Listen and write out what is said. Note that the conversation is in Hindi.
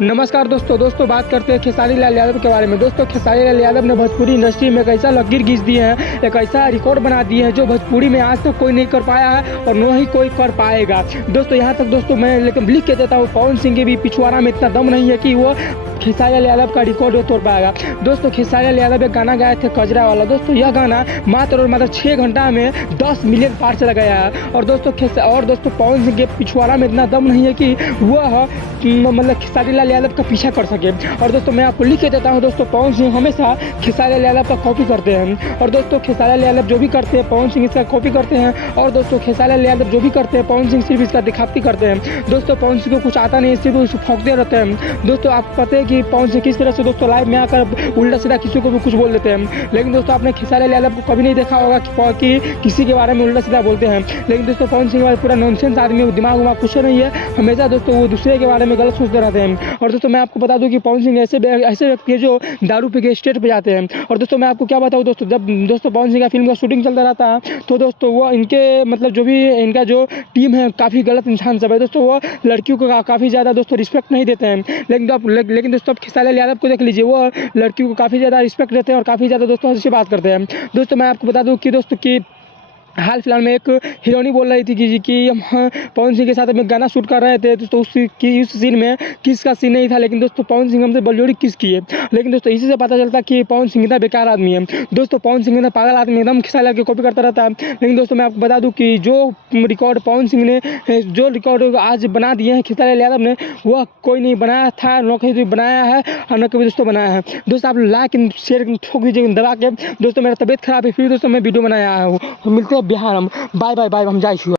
नमस्कार दोस्तों बात करते हैं खेसारी लाल यादव के बारे में। दोस्तों खेसारी लाल यादव ने भोजपुरी इंडस्ट्री में एक ऐसा लकीर खींच दी है, एक ऐसा रिकॉर्ड बना दिए है जो भोजपुरी में आज तक कोई नहीं कर पाया है और न ही कोई कर पाएगा। दोस्तों यहाँ तक दोस्तों मैं लेकिन लिख के देता हूँ, पवन सिंह के भी पिछवाड़ा में इतना दम नहीं है कि वो खेसारी लाल यादव का रिकॉर्ड तोड़ पाएगा। दोस्तों खेसारी लाल यादव एक गाना गाए थे कजरा वाला। दोस्तों यह गाना मात्र और मात्र 6 घंटा में 10 मिलियन पार चला गया है। और दोस्तों पवन सिंह के पिछवाड़ा में इतना दम नहीं है कि वह मतलब खेसारी लाल यादव का पीछा कर सके। और दोस्तों मैं आपको लिख के देता हूँ, दोस्तों पवन सिंह हमेशा खेसारी लाल यादव का कॉपी करते हैं। और दोस्तों खेसारी लाल यादव जो भी करते हैं पवन सिंह इसका कॉपी करते हैं। और दोस्तों खेसारी लाल यादव जो भी करते हैं पवन सिंह सिर्फ इसका दिखावटी करते हैं। दोस्तों पवन सिंह को कुछ आता नहीं, सिर्फ उसको फौंकते रहते हैं। दोस्तों आप पता है कि पवन सिंह किस तरह से दोस्तों लाइव में आकर उल्टा सीधा किसी को भी कुछ बोल देते हैं। लेकिन दोस्तों आपने खेसारी लाल यादव को कभी नहीं देखा होगा कि किसी के बारे में उल्टा सीधा बोलते हैं। लेकिन दोस्तों पवन सिंह पूरा नॉनसेंस आदमी, दिमाग उमाग कुछ नहीं है, हमेशा दोस्तों वो दूसरे के बारे में गलत सोचते रहते हैं। और दोस्तों मैं आपको बता दूं कि पवन सिंह ऐसे व्यक्ति है जो दारू पी के स्टेज पे जाते हैं। और दोस्तों मैं आपको क्या बताऊं, दोस्तों जब दोस्तों पवन सिंह का फिल्म का शूटिंग चलता रहता है तो दोस्तों वो इनके मतलब जो भी इनका जो टीम है काफ़ी गलत इंसान सब है। दोस्तों वो लड़कियों को काफ़ी ज़्यादा दोस्तों रिस्पेक्ट नहीं देते हैं। लेकिन दोस्तों आप खेसारी लाल यादव को देख लीजिए, वो लड़कियों को काफ़ी ज़्यादा रिस्पेक्ट देते हैं और काफ़ी ज़्यादा दोस्तों से बात करते हैं। दोस्तों मैं आपको बता दूं कि दोस्तों की हाल फिलहाल में एक हीरोइनी बोल रही थी कि हम पवन सिंह के साथ में गाना शूट कर रहे थे। दोस्तों उस सीन में किस का सीन नहीं था, लेकिन दोस्तों पवन सिंह हमसे बलजोड़ी किस की है। लेकिन दोस्तों इसी से पता चलता कि पवन सिंह इतना बेकार आदमी है। दोस्तों पवन सिंह इतना पागल आदमी, एकदम खेसारी लाल की कॉपी करता रहता है। लेकिन दोस्तों मैं आपको बता दूं कि जो रिकॉर्ड पवन सिंह ने जो रिकॉर्ड आज बना दिए हैं खेसारी लाल यादव ने, वह कोई नहीं बनाया था, न कहीं बनाया है और न कभी दोस्तों बनाया है। दोस्तों आप लाइक शेयर ठोक दीजिए दबा के। दोस्तों मेरा तबीयत खराब है, फिर दोस्तों मैं वीडियो बनाया हूँ। मिलते हैं बिहार हम। बाय बाय बाय, हम जाए।